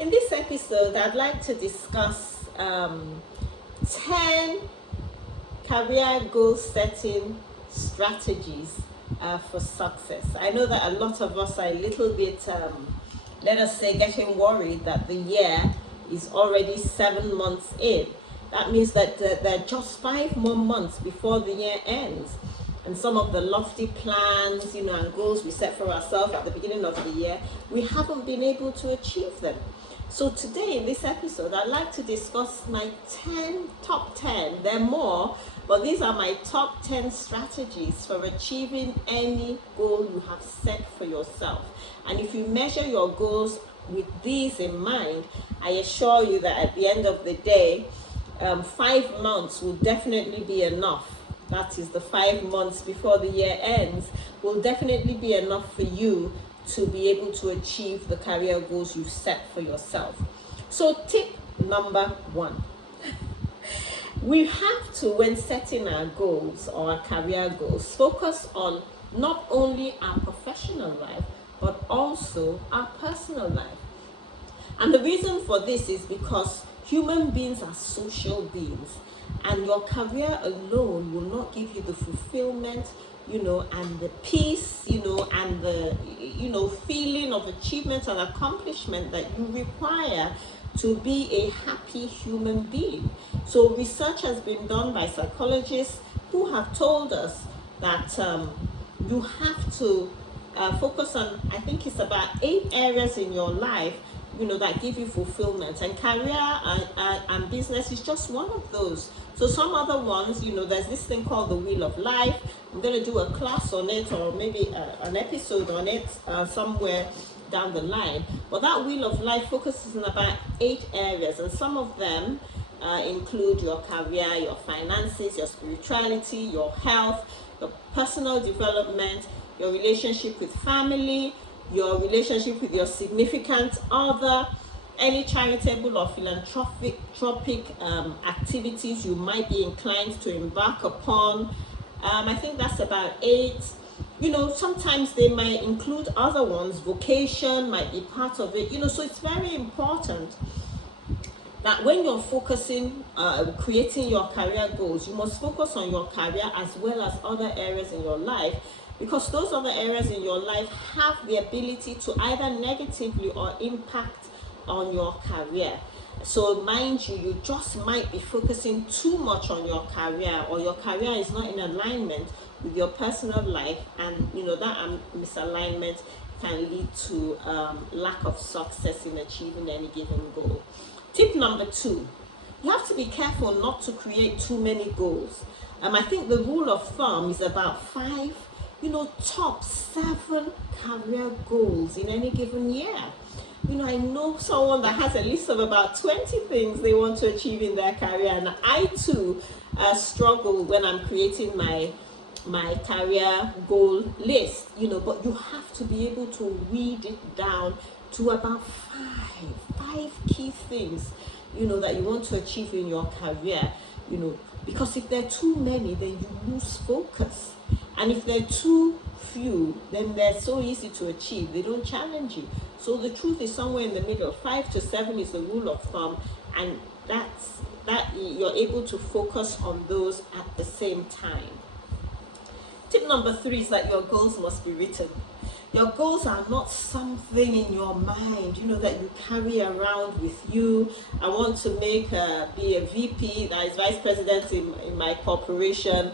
In this episode, I'd like to discuss 10 career goal setting strategies for success. I know that a lot of us are a little bit, let us say, getting worried that the year is already 7 months in. That means that there are just 5 more months before the year ends. And some of the lofty plans, and goals we set for ourselves at the beginning of the year, we haven't been able to achieve them. So today in this episode, I'd like to discuss my top 10. There are more, but these are my top 10 strategies for achieving any goal you have set for yourself. And if you measure your goals with these in mind, I assure you that at the end of the day, 5 months will definitely be enough. That is the 5 months before the year ends will definitely be enough for you to be able to achieve the career goals you've set for yourself. So tip number 1. We have to, when setting our goals or our career goals, focus on not only our professional life, but also our personal life. And the reason for this is because human beings are social beings, and your career alone will not give you the fulfillment, and the peace, and the, feeling of achievement and accomplishment that you require to be a happy human being. So research has been done by psychologists who have told us that you have to focus on, I think it's about 8 areas in your life that give you fulfillment, and career and business is just one of those. So some other ones, there's this thing called the Wheel of Life. I'm going to do a class on it, or maybe an episode on it somewhere down the line. But that Wheel of Life focuses on about 8 areas, and some of them include your career, your finances, your spirituality, your health, your personal development, your relationship with family, your relationship with your significant other, any charitable or philanthropic activities you might be inclined to embark upon. I think that's about 8. Sometimes they might include other ones. Vocation might be part of it. So it's very important that when you're focusing, creating your career goals, you must focus on your career as well as other areas in your life, because those other areas in your life have the ability to either negatively or impact on your career. So mind you, you just might be focusing too much on your career, or your career is not in alignment with your personal life, and that misalignment can lead to lack of success in achieving any given goal. Tip number 2, you have to be careful not to create too many goals. I think the rule of thumb is about 5, top 7 career goals in any given year. I know someone that has a list of about 20 things they want to achieve in their career, and I too struggle when I'm creating my career goal list, but you have to be able to weed it down to about 5 key things, that you want to achieve in your career, because if there are too many, then you lose focus. And if they're too few, then they're so easy to achieve. They don't challenge you. So the truth is somewhere in the middle. 5 to 7 is the rule of thumb, and that you're able to focus on those at the same time. Tip number 3 is that your goals must be written. Your goals are not something in your mind, that you carry around with you. I want to be a VP, that is vice president in my corporation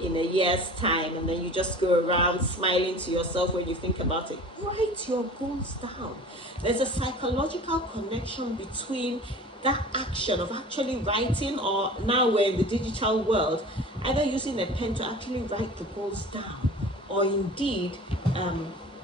in a year's time, and then you just go around smiling to yourself when you think about it. Write your goals down. There's a psychological connection between that action of actually writing, or now we're in the digital world, either using a pen to actually write the goals down, or indeed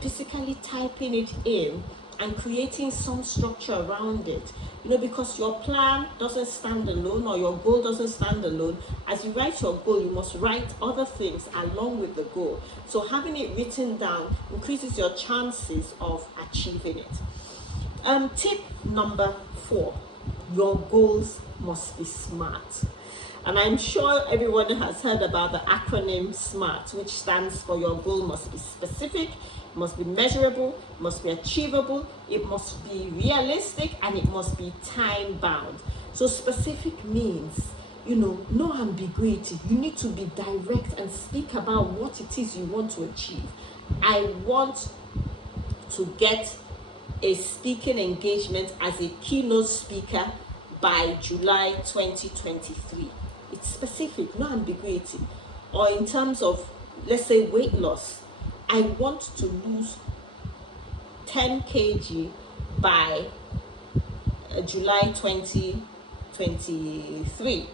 physically typing it in and creating some structure around it. Because your plan doesn't stand alone, or your goal doesn't stand alone. As you write your goal, you must write other things along with the goal. So having it written down increases your chances of achieving it. Tip number 4, your goals must be smart. And I'm sure everyone has heard about the acronym SMART, which stands for your goal must be specific, it must be measurable, it must be achievable, it must be realistic, and it must be time bound. So specific means, no ambiguity. You need to be direct and speak about what it is you want to achieve. I want to get a speaking engagement as a keynote speaker by July 2023. It's specific, no ambiguity. Or in terms of, let's say, weight loss, I want to lose 10 kg by July 2023.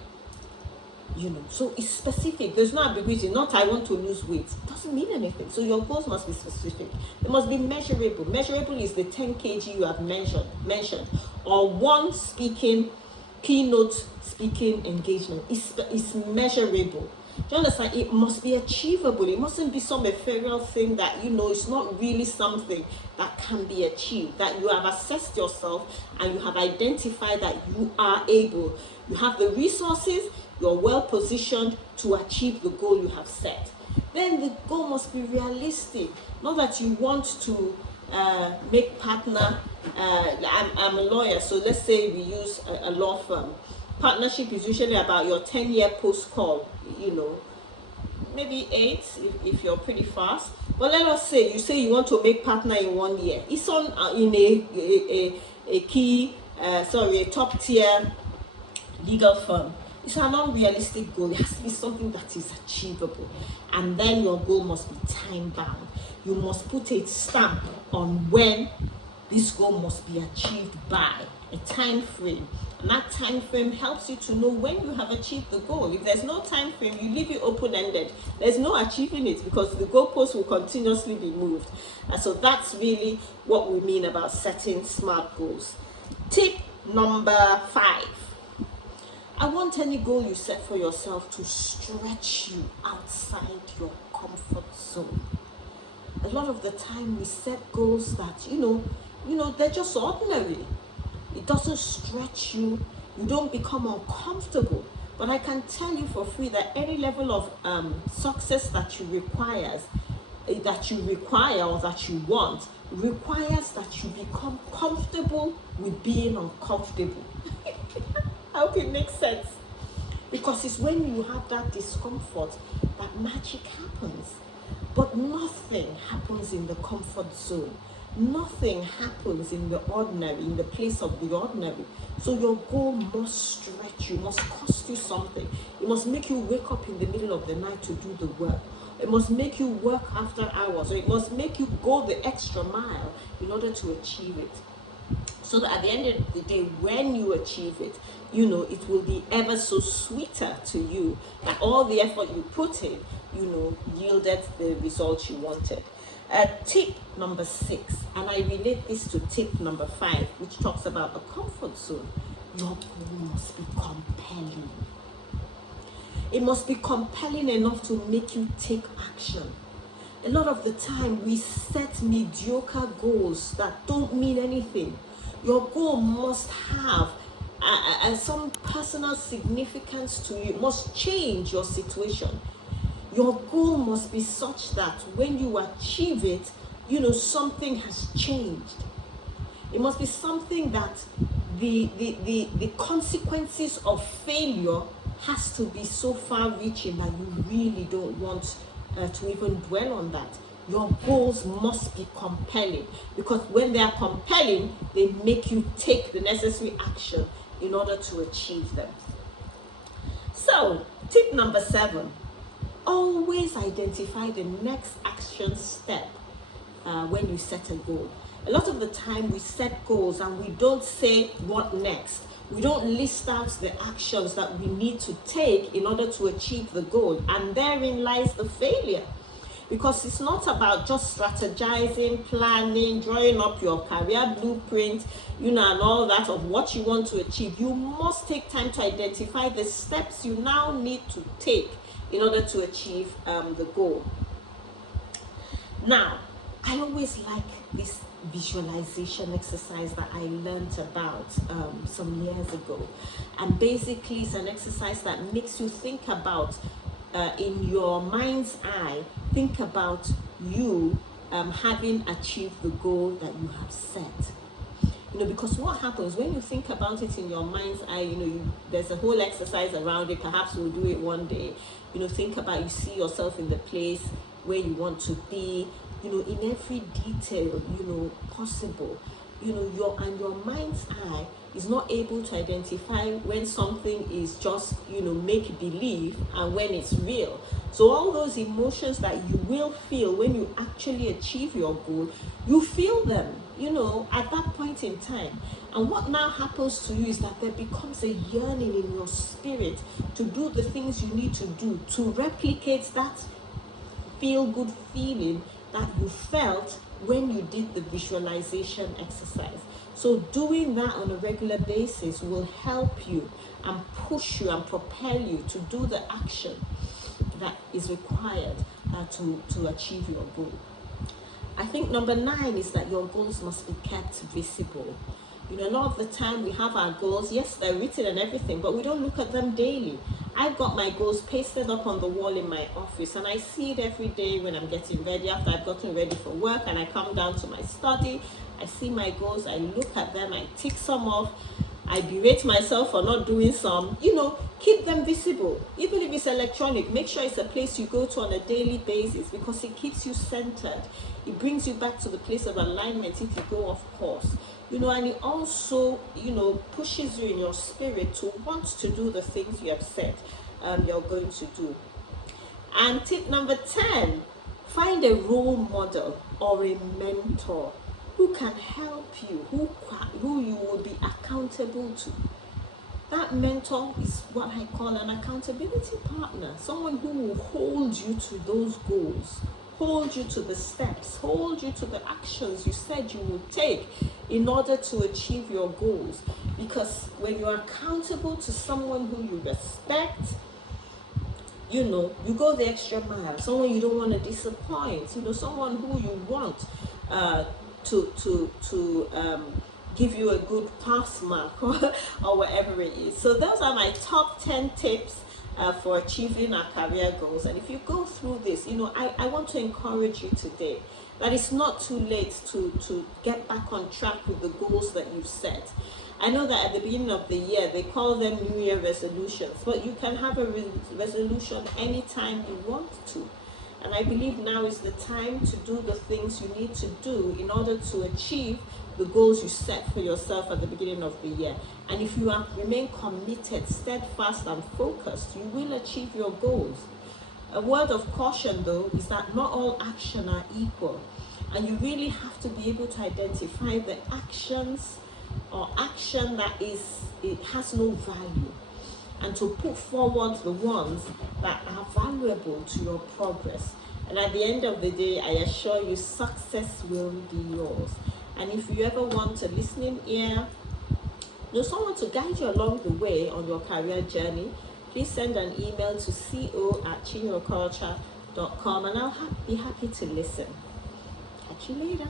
So it's specific. There's no ambiguity. Not I want to lose weight. It doesn't mean anything. So your goals must be specific. They must be measurable. Measurable is the 10 kg you have mentioned, or one keynote speaking engagement. It's measurable. Do you understand? It must be achievable. It mustn't be some ethereal thing that, it's not really something that can be achieved, that you have assessed yourself and you have identified that you are able. You have the resources, you're well positioned to achieve the goal you have set. Then the goal must be realistic. Not that you want to make partner. I'm a lawyer, so let's say we use a law firm. Partnership is usually about your 10-year post-call, maybe 8 if you're pretty fast. But let us say you want to make partner in 1 year. It's on in a top tier legal firm. It's an unrealistic goal. It has to be something that is achievable. And then your goal must be time bound. You must put a stamp on when this goal must be achieved by, a time frame. And that time frame helps you to know when you have achieved the goal. If there's no time frame, you leave it open-ended. There's no achieving it because the goalpost will continuously be moved. And so that's really what we mean about setting SMART goals. Tip number 5. I want any goal you set for yourself to stretch you outside your comfort zone. A lot of the time we set goals that, they're just ordinary. It doesn't stretch you. You don't become uncomfortable. But I can tell you for free that any level of success that you require or that you want requires that you become comfortable with being uncomfortable. I hope it makes sense. Because it's when you have that discomfort that magic happens. But nothing happens in the comfort zone. Nothing happens in the ordinary, in the place of the ordinary. So your goal must stretch you, must cost you something. It must make you wake up in the middle of the night to do the work. It must make you work after hours, or it must make you go the extra mile in order to achieve it. So that at the end of the day, when you achieve it, it will be ever so sweeter to you that all the effort you put in, yielded the results you wanted. Tip number 6, and I relate this to tip number 5, which talks about a comfort zone. Your goal must be compelling. It must be compelling enough to make you take action. A lot of the time we set mediocre goals that don't mean anything. Your goal must have some personal significance to you. It must change your situation. Your goal must be such that when you achieve it, something has changed. It must be something that the consequences of failure has to be so far-reaching that you really don't want to even dwell on that. Your goals must be compelling, because when they are compelling, they make you take the necessary action in order to achieve them. So, tip number 7, always identify the next action step when you set a goal. A lot of the time we set goals and we don't say what next. We don't list out the actions that we need to take in order to achieve the goal, and therein lies the failure. Because it's not about just strategizing, planning, drawing up your career blueprint, and all that of what you want to achieve. You must take time to identify the steps you now need to take in order to achieve the goal. Now, I always like this visualization exercise that I learned about some years ago. And basically, it's an exercise that makes you think about, in your mind's eye, think about you having achieved the goal that you have set. Because what happens when you think about it in your mind's eye, there's a whole exercise around it. Perhaps we'll do it one day. Think about, you see yourself in the place where you want to be, in every detail, possible. Your mind's eye is not able to identify when something is just, make believe and when it's real. So all those emotions that you will feel when you actually achieve your goal, you feel them, at that point in time. And what now happens to you is that there becomes a yearning in your spirit to do the things you need to do to replicate that feel-good feeling that you felt when you did the visualization exercise. So doing that on a regular basis will help you and push you and propel you to do the action that is required to achieve your goal. I think number 9 is that your goals must be kept visible. A lot of the time we have our goals, yes, they're written and everything, but we don't look at them daily. I've got my goals pasted up on the wall in my office, and I see it every day when I'm getting ready, after I've gotten ready for work, and I come down to my study, I see my goals, I look at them, I tick some off, I berate myself for not doing some. Keep them visible. Even if it's electronic, make sure it's a place you go to on a daily basis, because it keeps you centered. It brings you back to the place of alignment if you go off course. And it also, pushes you in your spirit to want to do the things you have said you're going to do. And tip number 10, find a role model or a mentor who can help you, who you will be accountable to. That mentor is what I call an accountability partner, someone who will hold you to those goals, hold you to the steps, hold you to the actions you said you would take in order to achieve your goals. Because when you're accountable to someone who you respect, you go the extra mile, someone you don't want to disappoint, someone who you want to give you a good pass mark or whatever it is. So those are my top 10 tips for achieving our career goals. And if you go through this, I want to encourage you today that it's not too late to get back on track with the goals that you've set. I know that at the beginning of the year, they call them New Year resolutions, but you can have a resolution anytime you want to. And I believe now is the time to do the things you need to do in order to achieve the goals you set for yourself at the beginning of the year. And if you remain committed, steadfast, and focused, you will achieve your goals. A word of caution, though, is that not all action are equal. And you really have to be able to identify the actions or action that it has no value, and to put forward the ones that are valuable to your progress. And at the end of the day, I assure you, success will be yours. And if you ever want a listening ear, someone to guide you along the way on your career journey, please send an email to co@chinyoculture.com, and I'll be happy to listen. Catch you later.